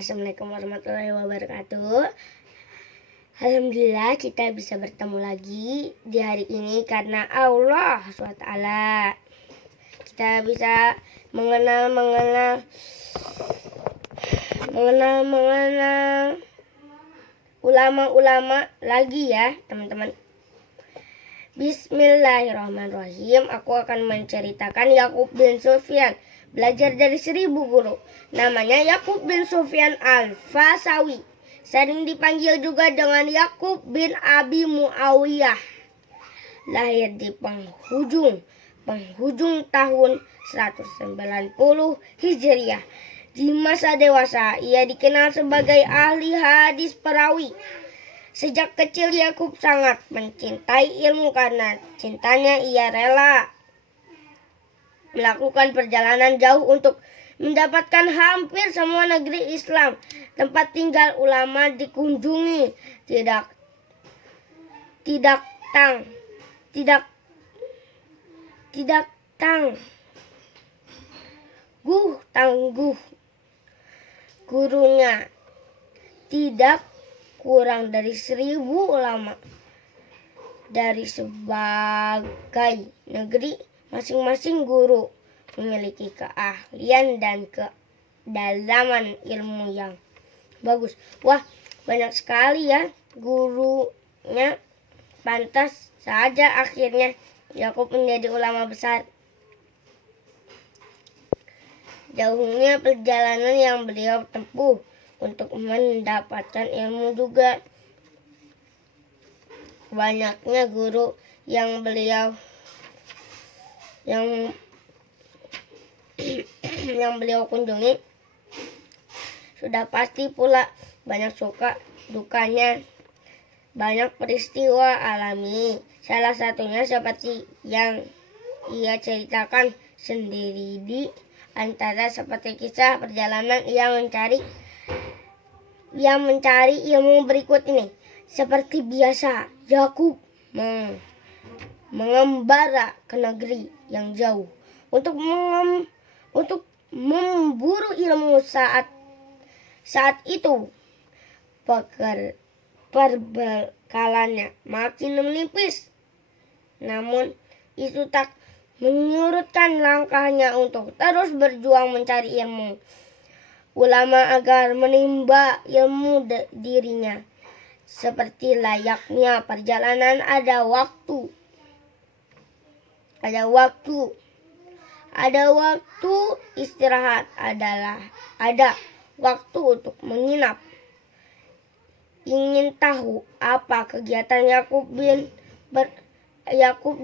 Assalamualaikum warahmatullahi wabarakatuh. Alhamdulillah kita bisa bertemu lagi di hari ini karena Allah SWT. Kita bisa mengenal ulama-ulama lagi ya teman-teman. Bismillahirrahmanirrahim. Aku akan menceritakan Yakub bin Sufyan belajar dari 1000 guru. Namanya Yakub bin Sufyan al-Fasawi. Sering dipanggil juga dengan Yakub bin Abi Muawiyah. Lahir di penghujung tahun 190 Hijriah. Di masa dewasa, ia dikenal sebagai ahli hadis perawi. Sejak kecil Yakub sangat mencintai ilmu karena cintanya ia rela melakukan perjalanan jauh untuk mendapatkan hampir semua negeri Islam. Tempat tinggal ulama dikunjungi tidak tangguh gurunya. Tidak kurang dari 1000 ulama dari sebagai negeri. Masing-masing guru memiliki keahlian dan kedalaman ilmu yang bagus. Wah, banyak sekali ya gurunya. Pantas saja akhirnya Yakub menjadi ulama besar. Jauhnya perjalanan yang beliau tempuh untuk mendapatkan ilmu juga. Banyaknya guru yang beliau kunjungi. Sudah pasti pula banyak suka dukanya. Banyak peristiwa alami. Salah satunya seperti yang ia ceritakan sendiri di antara seperti kisah perjalanan ia mencari ilmu berikut ini. Seperti biasa, Yakub mengembara ke negeri yang jauh untuk memburu ilmu. Saat itu perbekalannya makin menipis, namun itu tak menyurutkan langkahnya untuk terus berjuang mencari ilmu ulama agar menimba ilmu dirinya. Seperti layaknya perjalanan ada waktu istirahat, ada waktu untuk menginap. Ingin tahu apa kegiatan Yakub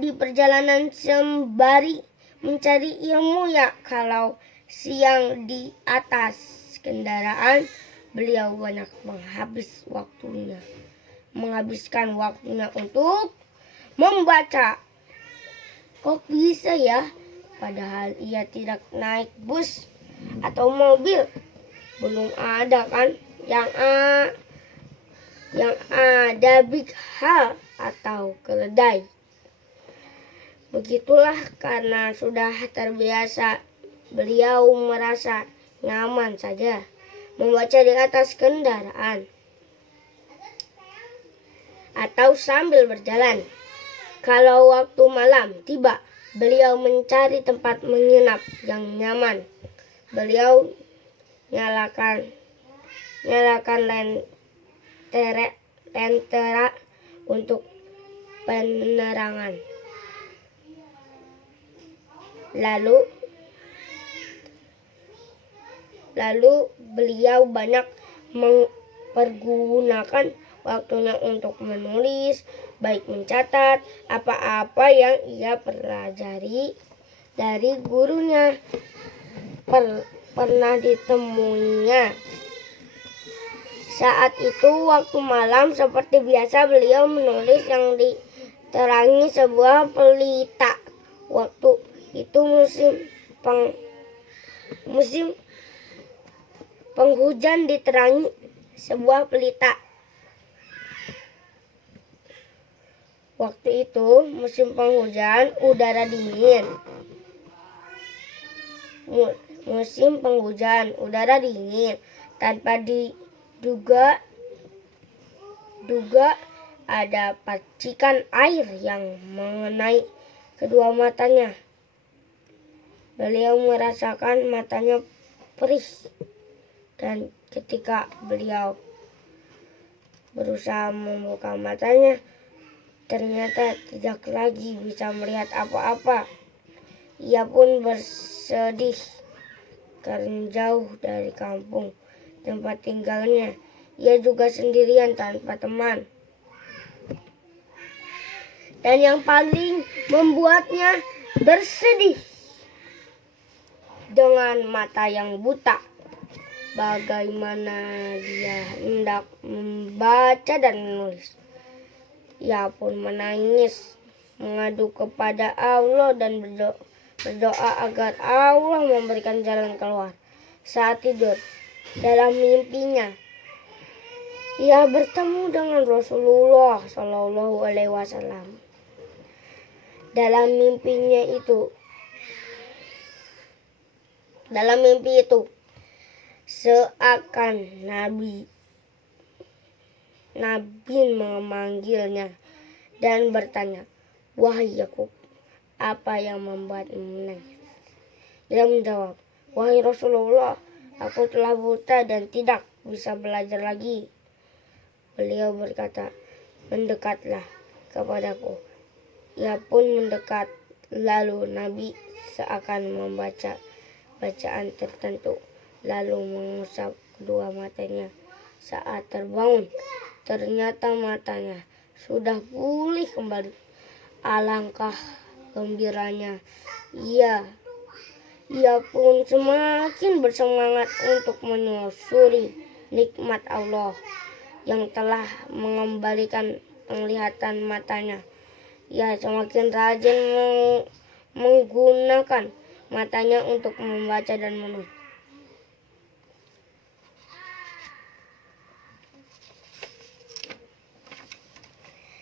di perjalanan sembari mencari ilmu ya? Kalau siang di atas kendaraan, beliau banyak menghabiskan waktunya untuk membaca. Kok bisa ya? Padahal ia tidak naik bus atau mobil. Belum ada kan yang ada big hal atau keledai. Begitulah, karena sudah terbiasa, beliau merasa nyaman saja membaca di atas kendaraan atau sambil berjalan. Kalau waktu malam tiba, beliau mencari tempat menginap yang nyaman. Beliau nyalakan lentera untuk penerangan. Lalu beliau banyak mempergunakan waktunya untuk menulis, baik mencatat apa-apa yang ia pelajari dari gurunya. Pernah ditemuinya saat itu waktu malam. Seperti biasa beliau menulis yang diterangi sebuah pelita. Waktu itu musim penghujan diterangi sebuah pelita. Waktu itu musim penghujan, udara dingin. Tanpa diduga ada pacikan air yang mengenai kedua matanya. Beliau merasakan matanya perih, dan ketika beliau berusaha membuka matanya, ternyata tidak lagi bisa melihat apa-apa. Ia pun bersedih karena jauh dari kampung tempat tinggalnya. Ia juga sendirian tanpa teman. Dan yang paling membuatnya bersedih, dengan mata yang buta, bagaimana dia hendak membaca dan menulis. Ia pun menangis, mengadu kepada Allah dan berdoa agar Allah memberikan jalan keluar. Saat tidur, dalam mimpinya, ia bertemu dengan Rasulullah Shallallahu Alaihi Wasallam. Dalam mimpi itu, seakan Nabi memanggilnya dan bertanya, "Wahai Yakub, apa yang membuatmu menangis?" Dia menjawab, "Wahai Rasulullah, aku telah buta dan tidak bisa belajar lagi." Beliau berkata, "Mendekatlah kepadaku." Ia pun mendekat, lalu Nabi seakan membaca bacaan tertentu, lalu mengusap kedua matanya. Saat terbangun, ternyata matanya sudah pulih kembali. Alangkah gembiranya ia pun semakin bersemangat untuk menyusuri nikmat Allah yang telah mengembalikan penglihatan matanya. Ia semakin rajin menggunakan matanya untuk membaca dan menulis.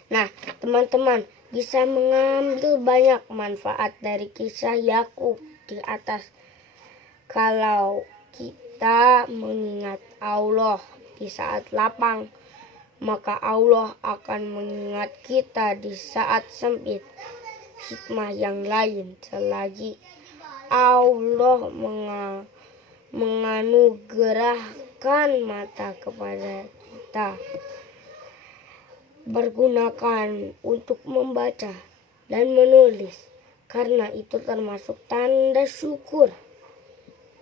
Nah, teman-teman bisa mengambil banyak manfaat dari kisah Yakub di atas. Kalau kita mengingat Allah di saat lapang, maka Allah akan mengingat kita di saat sempit. Hikmah yang lain, selagi Allah menganugerahkan mata kepada kita, bergunakan untuk membaca dan menulis, karena itu termasuk tanda syukur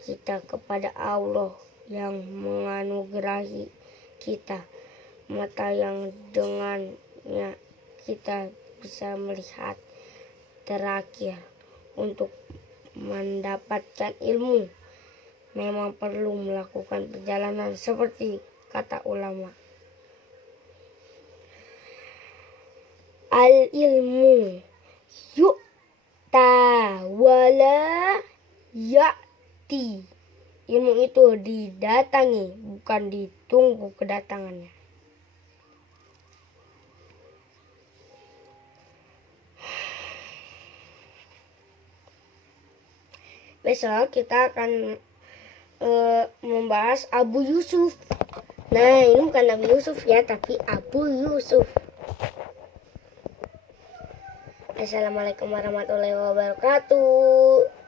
kita kepada Allah yang menganugerahi kita mata yang dengannya kita bisa melihat. Terakhir, untuk mendapatkan ilmu memang perlu melakukan perjalanan seperti kata ulama. Al ilmu yu'ta wala ya'ti. Ilmu itu didatangi, bukan ditunggu kedatangannya. Besok kita akan membahas Abu Yusuf. Nah, ini bukan Nabi Yusuf ya, tapi Abu Yusuf. Assalamualaikum warahmatullahi wabarakatuh.